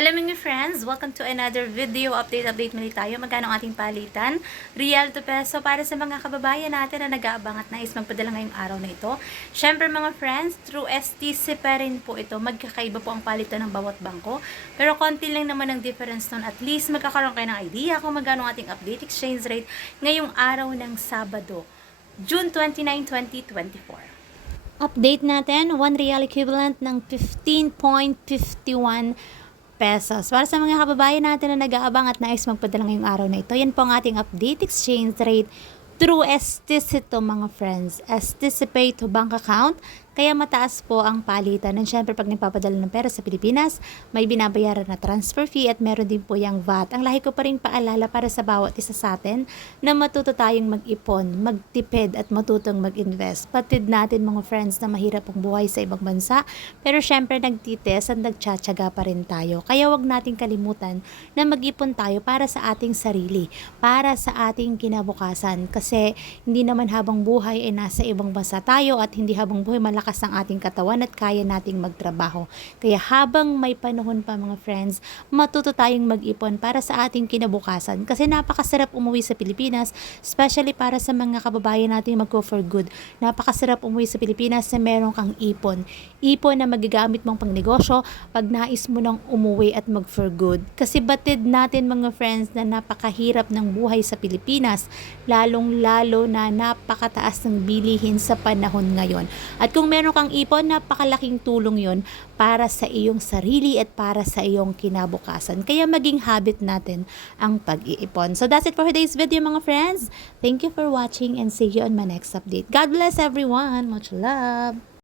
Hello mga friends! Welcome to another video. Update muli tayo. Magkano ang ating palitan? Real to peso para sa mga kababayan natin na nag-aabang at nais magpadala ngayong araw na ito. Syempre mga friends, through STC pa rin po ito. Magkakaiba po ang palitan ng bawat bangko. Pero konti lang naman ang difference nun. At least magkakaroon kayo ng idea kung magkano ang ating update exchange rate ngayong araw ng Sabado, June 29, 2024. Update natin, 1 real equivalent ng 15.51 pesos. Para sa mga kababayan natin na nag-aabang at nais magpadala ngayong araw na ito, yan po ang ating update exchange rate through STC to mga friends. STC Pay to bank account. Kaya mataas po ang palitan. And syempre pag nagpapadala ng pera sa Pilipinas, may binabayaran na transfer fee at meron din po yung VAT. Ang lahi ko pa rin paalala para sa bawat isa sa atin na matuto tayong mag-ipon, magtipid at matutong mag-invest. Patid natin mga friends na mahirap ang buhay sa ibang bansa, pero syempre nagtitis at nagtsatsaga pa rin tayo. Kaya wag nating kalimutan na mag-ipon tayo para sa ating sarili, para sa ating kinabukasan. Kasi hindi naman habang buhay ay nasa ibang bansa tayo at hindi habang buhay malakas ang ating katawan at kaya nating magtrabaho. Kaya habang may panahon pa mga friends, matuto tayong mag-ipon para sa ating kinabukasan. Kasi napakasarap umuwi sa Pilipinas, especially para sa mga kababayan natin mag-go for good. Napakasarap umuwi sa Pilipinas na meron kang ipon. Ipon na magagamit mong pang negosyo pag nais mo nang umuwi at mag for good. Kasi batid natin mga friends na napakahirap ng buhay sa Pilipinas, lalong-lalo na napakataas ng bilihin sa panahon ngayon. At kung meron kang ipon, napakalaking tulong yon para sa iyong sarili at para sa iyong kinabukasan. Kaya maging habit natin ang pag-iipon. So that's it for today's video mga friends. Thank you for watching and see you on my next update. God bless everyone. Much love.